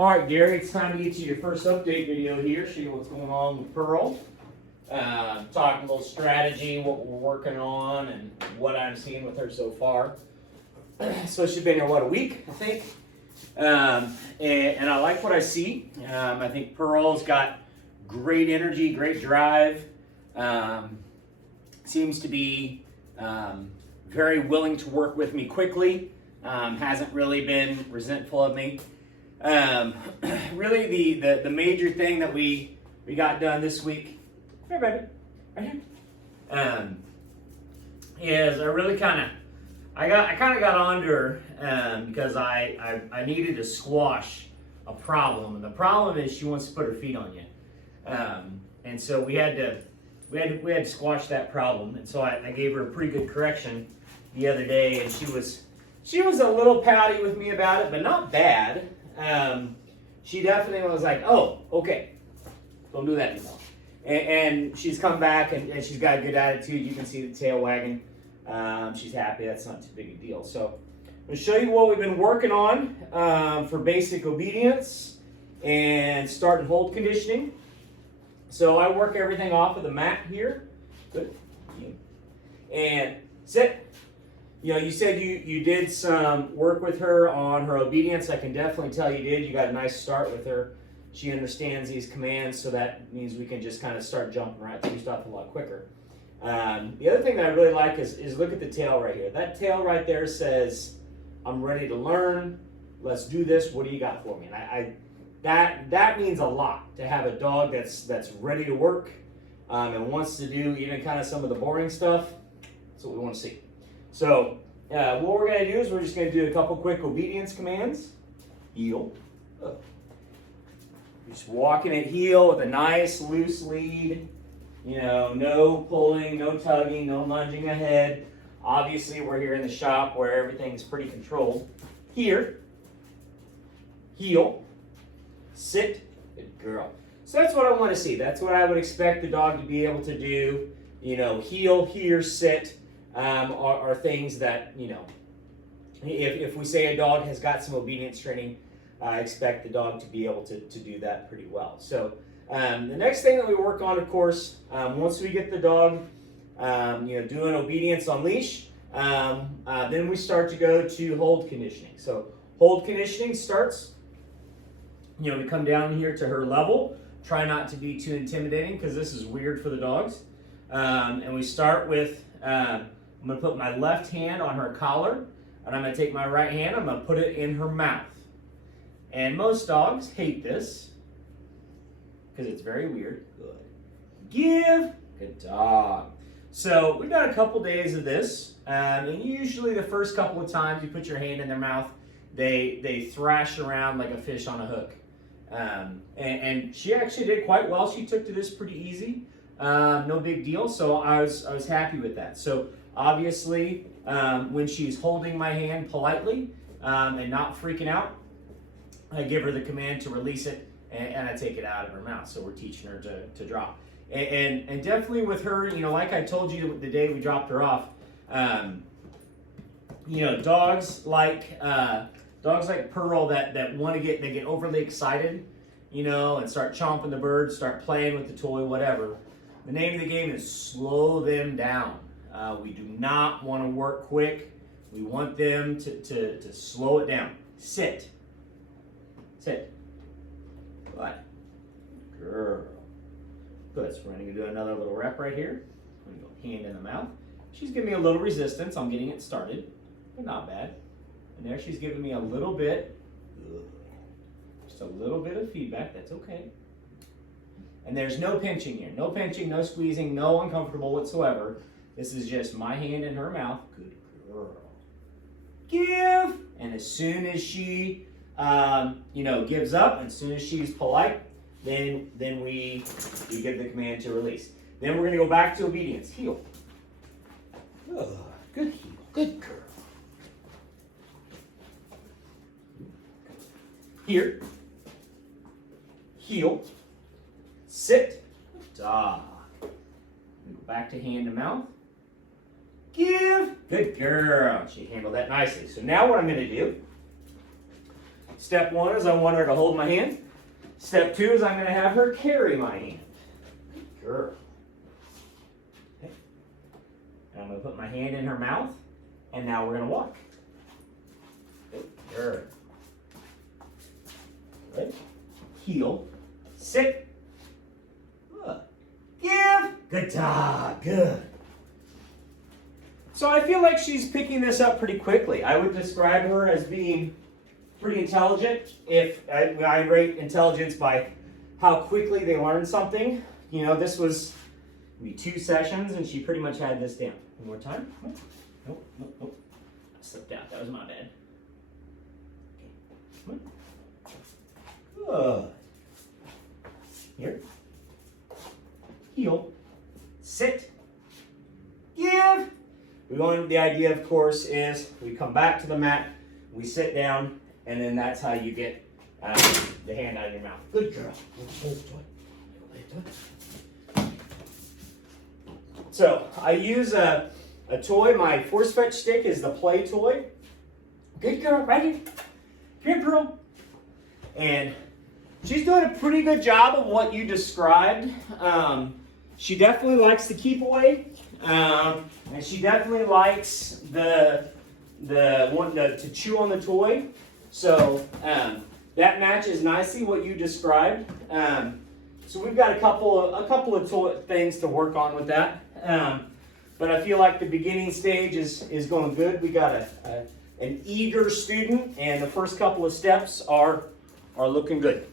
All right, Gary, it's time to get you your first update video here, show you what's going on with Pearl. Talking a little strategy, what we're working on, and what I'm seeing with her so far. So she's been here, what, a week, I think? And I like what I see. I think Pearl's got great energy, great drive. Seems to be very willing to work with me quickly. Hasn't really been resentful of me. Really the major thing that we got done this week, here baby, right here, is I really kind of got onto her because I needed to squash a problem, and the problem is she wants to put her feet on you, and so we had to squash that problem, and so I gave her a pretty good correction the other day, and she was a little pouty with me about it, but not bad. She definitely was like, oh, okay, don't do that anymore. And she's come back and she's got a good attitude. You can see the tail wagging. She's happy. That's not too big a deal. So I'm going to show you what we've been working on for basic obedience and start and hold conditioning. So I work everything off of the mat here. Good. And sit. You know, you said you did some work with her on her obedience. I can definitely tell you did. You got a nice start with her. She understands these commands, so that means we can just kind of start jumping right through stuff a lot quicker. The other thing that I really like is look at the tail right here. That tail right there says, I'm ready to learn. Let's do this. What do you got for me? And that means a lot to have a dog that's ready to work and wants to do even kind of some of the boring stuff. That's what we want to see. So what we're going to do is we're just going to do a couple quick obedience commands. Heel. Just walking at heel with a nice loose lead. You know, no pulling, no tugging, no lunging ahead. Obviously, we're here in the shop where everything's pretty controlled. Here. Heel. Sit. Good girl. So that's what I want to see. That's what I would expect the dog to be able to do. You know, heel, here, sit. Are things that, you know, if we say a dog has got some obedience training, I expect the dog to be able to do that pretty well. So the next thing that we work on, of course, once we get the dog, you know, doing obedience on leash, then we start to go to hold conditioning. So hold conditioning starts, you know, we come down here to her level. Try not to be too intimidating because this is weird for the dogs. And we start with, I'm going to put my left hand on her collar, and I'm going to take my right hand, I'm going to put it in her mouth. And most dogs hate this because it's very weird. Good. Give. Good dog. So we've done a couple days of this, and usually the first couple of times you put your hand in their mouth, they thrash around like a fish on a hook. And she actually did quite well. She took to this pretty easy. No big deal. So I was happy with that. So obviously, when she's holding my hand politely and not freaking out, I give her the command to release it, and I take it out of her mouth. So we're teaching her to drop. And definitely with her, you know, like I told you the day we dropped her off, you know, dogs like Pearl that want to they get overly excited, you know, and start chomping the bird, start playing with the toy, whatever. The name of the game is slow them down. We do not want to work quick. We want them to slow it down. Sit. Sit. Good. Girl. Good. So we're going to do another little rep right here. I'm going to go hand in the mouth. She's giving me a little resistance. I'm getting it started, but not bad. And there she's giving me a little bit. Just a little bit of feedback. That's okay. And there's no pinching here. No pinching, no squeezing, no uncomfortable whatsoever. This is just my hand in her mouth. Good girl. Give. And as soon as she, you know, gives up, as soon as she's polite, then we give the command to release. Then we're going to go back to obedience. Heel. Good heel. Good girl. Here. Heel. Sit. Dog. Go back to hand to mouth. Give. Good girl. She handled that nicely. So now what I'm going to do Step 1 is I want her to hold my hand. Step 2 is I'm going to have her carry my hand. Girl. Okay. And I'm going to put my hand in her mouth, and now we're going to walk. Good. Good. Heel. Sit. Give. Good job. Good. So I feel like she's picking this up pretty quickly. I would describe her as being pretty intelligent. If I rate intelligence by how quickly they learn something. You know, this was maybe 2 sessions, and she pretty much had this down. One more time. Nope, nope, nope. I slipped out. That was my bad. Okay. Good. Here. Heel. Sit. Give. The idea, of course, is we come back to the mat, we sit down, and then that's how you get the hand out of your mouth. Good girl. So I use a toy. My force fetch stick is the play toy. Good girl, right here. Here, girl. And she's doing a pretty good job of what you described. She definitely likes to keep away. And she definitely likes the one to chew on the toy. So that matches nicely what you described. So we've got a couple of things to work on with that. But I feel like the beginning stage is going good. We got an eager student, and the first couple of steps are looking good.